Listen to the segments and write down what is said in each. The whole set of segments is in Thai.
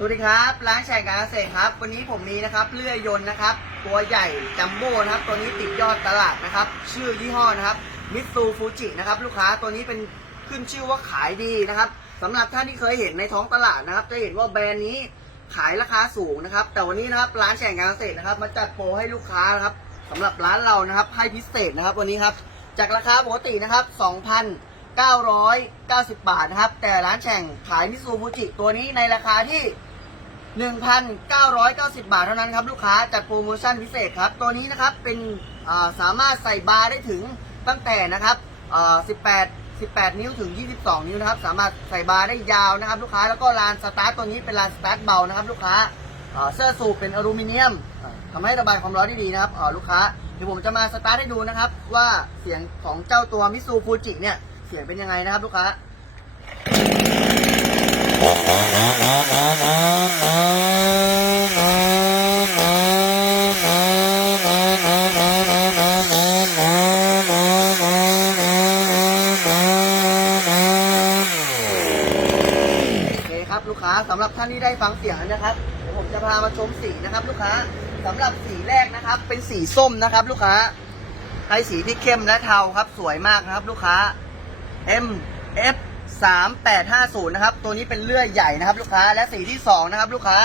สวัสดีครับร้านแชร์การเกษตรครับ วันนี้ผมมีนะครับเลื่อยยนต์นะครับ ตัวใหญ่จัมโบ้นะครับ ตัวนี้ติดยอดตลาดนะครับ ชื่อยี่ห้อนะครับมิตซูฟูจินะครับ ลูกค้าตัวนี้เป็นขึ้นชื่อว่าขายดีนะครับสำหรับท่านที่เคยเห็นในท้องตลาดนะครับ จะเห็นว่าแบรนด์นี้ขายราคาสูงนะครับ แต่วันนี้นะครับร้านแชร์การเกษตรนะครับ มาจัดโปรให้ลูกค้านะครับสำหรับร้านเรานะครับ ให้พิเศษนะครับ วันนี้ครับจากราคาปกตินะครับ2,000 990 บาทนะครับ แต่ร้านแข่งขายมิซูฟูจิตัวนี้ในราคาที่ 1,990 บาทเท่านั้นครับลูกค้าจัดโปรโมชั่นพิเศษครับ ตัวนี้นะครับเป็นาสามารถใส่บาร์ได้ถึงตั้งแต่นะครับอ่า18 18 นิ้วถึง 22 นิ้วนะครับสามารถใส่บาร์ได้ยาวนะครับ ลูกค้าแล้วก็ลานสตาร์ทตัวนี้เป็นลานสตาร์ทเบานะครับ ลูกค้าเสื้อสูบเป็นอลูมิเนียมอ่าทำให้ระบายความร้อนได้ดีนะครับลูกค้าเดี๋ยวผมจะมาสตาร์ทให้ดูนะครับ ว่าเสียงของเจ้าตัวมิซูฟูจิเนี่ยเสียงเป็นยังไงนะครับ ลูกค้า โอเคครับ ลูกค้าสำหรับท่านที่ได้ฟังเสียงนะครับเดี๋ยวผมจะพามาชมสีนะครับ ลูกค้าสำหรับสีแรกนะครับ เป็นสีส้มนะครับ ลูกค้าให้สีที่เข้มและเทาครับ สวยมากนะครับ ลูกค้า M F 3 8 5 0นะครับ ตัวนี้เป็นเลื่อยใหญ่นะครับ ลูกค้าและสีที่สองนะครับ ลูกค้า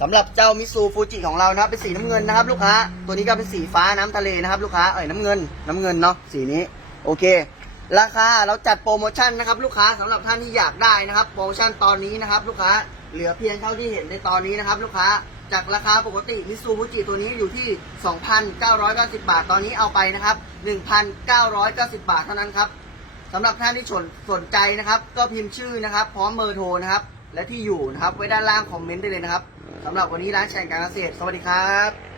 สำหรับเจ้ามิซูฟูจิของเรานะครับเป็นสีน้ำเงินนะครับ ลูกค้า ตัวนี้ก็เป็นสีฟ้าน้ำทะเลนะครับ ลูกค้าเอ้ยน้ำเงินน้ำเงินเนาะสีนี้ โอเค ราคาเราจัดโปรโมชั่นนะครับ ลูกค้าสำหรับท่านที่อยากได้นะครับ โปรโมชั่นตอนนี้นะครับ ลูกค้าเหลือเพียงเท่าที่เห็นในตอนนี้นะครับ ลูกค้าจากราคาปกติมิซูฟูจิตัวนี้อยู่ที่ 2,990 บาท ตอนนี้เอาไปนะครับ 1,990 บาทเท่านั้นครับสำหรับท่านที่สนสนใจนะครับ ก็พิมพ์ชื่อนะครับ พร้อมเบอร์โทรนะครับ และที่อยู่นะครับ ไว้ด้านล่างคอมเมนต์ได้เลยนะครับสำหรับวันนี้ร้านแชร์การเกษตร สวัสดีครับ